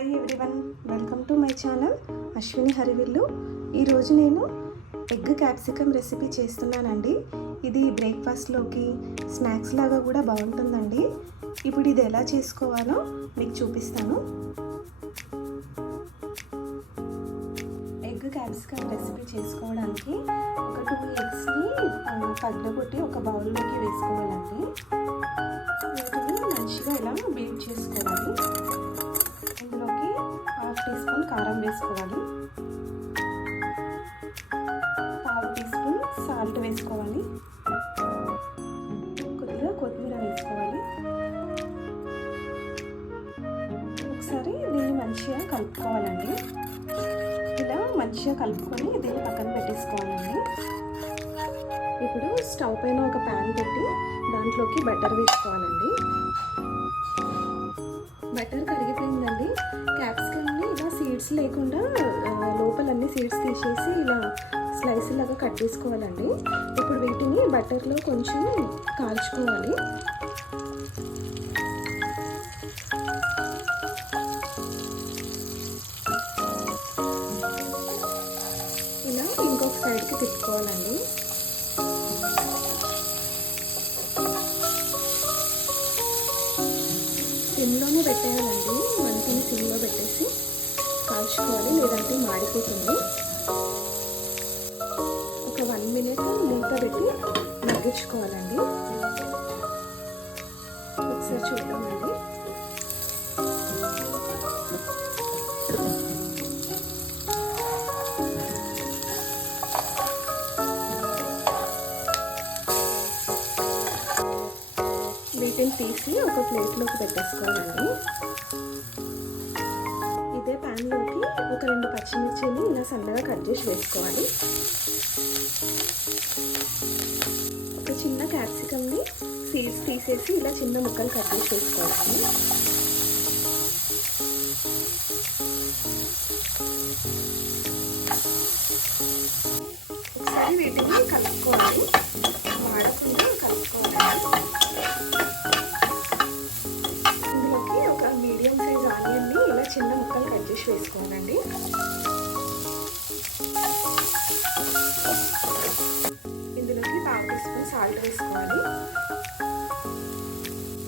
Hi everyone, welcome to my channel Ashwini హరివిల్లు. ఈరోజు నేను egg capsicum recipe చేస్తున్నానండి. ఇది బ్రేక్ఫాస్ట్లోకి స్నాక్స్ లాగా కూడా బాగుంటుందండి. ఇప్పుడు ఇది ఎలా చేసుకోవాలో మీకు చూపిస్తాను. ఎగ్ క్యాప్సికమ్ రెసిపీ చేసుకోవడానికి ఒక 2 ఎగ్స్ని పగలగొట్టి ఒక బౌల్లోకి వేసుకోవాలండి. వీటిని మంచిగా ఇలా బీట్ చేసుకోవాలి. ఇందులోకి 1/2 టీ స్పూన్ కారం వేసుకోవాలి, 1/2 టీ స్పూన్ సాల్ట్ వేసుకోవాలి, కొద్దిగా కొత్తిమీర వేసుకోవాలి. ఒకసారి దీన్ని మంచిగా కలుపుకోవాలండి. ఇలా మంచిగా కలుపుకొని దీన్ని పక్కన పెట్టేసుకోవాలండి. ఇప్పుడు స్టవ్ పైన ఒక ప్యాన్ పెట్టి దాంట్లోకి బటర్ వేసుకోవాలండి. బటర్ కరిగిపోయిందండి. క్యాప్సికమ్ని ఇలా సీడ్స్ లేకుండా లోపలన్నీ సీడ్స్ తీసేసి ఇలా స్లైస్ లాగా కట్ చేసుకోవాలండి. ఇప్పుడు వీటిని బటర్లో కొంచెం కాల్చుకోవాలి. ఇలా ఇంకొక సైడ్కి తిప్పుకోవాలండి. సిమ్లోనే పెట్టేయాలండి. మంటని సిమ్లో పెట్టేసి కాల్చుకోవాలి, లేదంటే మాడిపోతుంది. ఒక 1 మినిట్ మూత పెట్టి మగ్గించుకోవాలండి. ఒకసారి చూద్దామండి. వీటిని తీసి ఒక ప్లేట్లోకి పెట్టేసుకోవాలండి. ఇదే ప్యాన్లోకి ఒక 2 పచ్చిమిర్చిని ఇలా సన్నగా కట్ చేసి వేసుకోవాలి. ఒక చిన్న క్యాప్సికమ్ని సీడ్స్ తీసేసి ఇలా చిన్న ముక్కలు కట్ చేసి వేసుకోవాలి. ఒకసారి వీటిని కలుపుకోవాలి, వాడకుండా కలుపుకోవాలి. ఇందులోకి ఒక మీడియం సైజ్ ఆనియన్ని ఇలా చిన్న ముక్కలు కట్ చేసి వేసుకోవాలండి. ఇందులోకి 1/2 టీ స్పూన్ సాల్ట్ వేసుకోవాలి,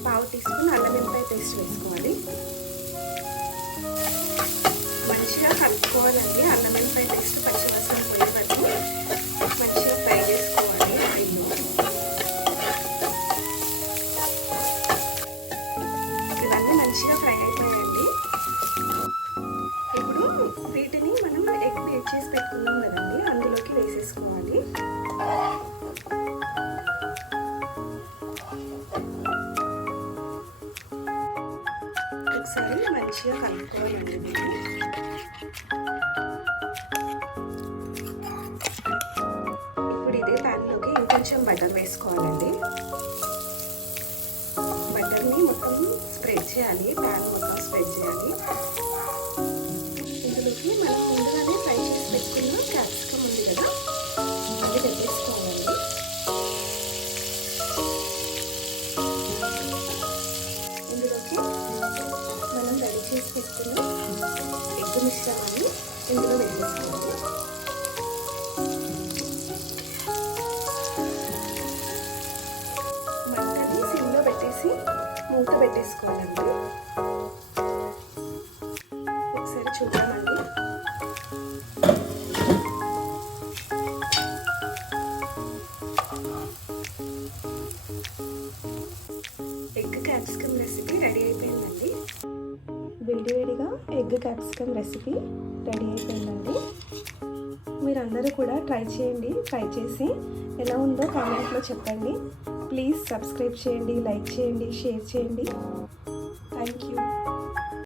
1/2 టీ స్పూన్ అల్లం వెల్లుల్లి పేస్ట్ వేసుకోవాలి. మంచిగా కలుపుకోవాలండి. అల్లం వెల్లుల్లి పేస్ట్ పచ్చివాసన పోయే వరకు మంచిగా ఫ్రై చేసుకోవాలి. ఇవన్నీ మంచిగా ఫ్రై అయిపోయాయండి. ఇప్పుడు వీటిని మనం ఎగ్ బీట్ చేసి పెట్టుకున్నాం కదండి, అందులోకి వేసేసుకోవాలి. ఒకసారి మంచిగా కలుపుకోవాలండి. ఇప్పుడు ఇదే ప్యాన్లోకి ఇంకొంచెం బటర్ వేసుకోవాలండి. బటర్ని మొత్తం స్ప్రెడ్ చేయాలి, ప్యాన్ మొత్తం స్ప్రెడ్ చేయాలి. ఇందులోకి మనం ముందుగానే ఫ్రై చేసి పెట్టుకున్న క్యాప్సికమ్ ఉంది కదా, అది పెట్టేసుకోవాలండి. ఇందులోకి మనం రెడీ చేసి పెట్టుకున్న ఎగ్ మిశ్రమాన్ని ఇందులో వేసేసుకోవాలి. మంటని సిమ్లో పెట్టేసి మూత పెట్టేసుకోవాలండి. ఒకసారి చూద్దామండి. ఎగ్ క్యాప్సికమ్ రెసిపీ రెడీ అయిపోయిందండి. వేడివేడిగా ఎగ్ క్యాప్సికమ్ రెసిపీ రెడీ అయిపోయిందండి. మీరందరూ కూడా ట్రై చేయండి. ట్రై చేసి ఎలా ఉందో కామెంట్లో చెప్పండి. ప్లీజ్ సబ్స్క్రైబ్ చేయండి, లైక్ చేయండి, షేర్ చేయండి. Thank you.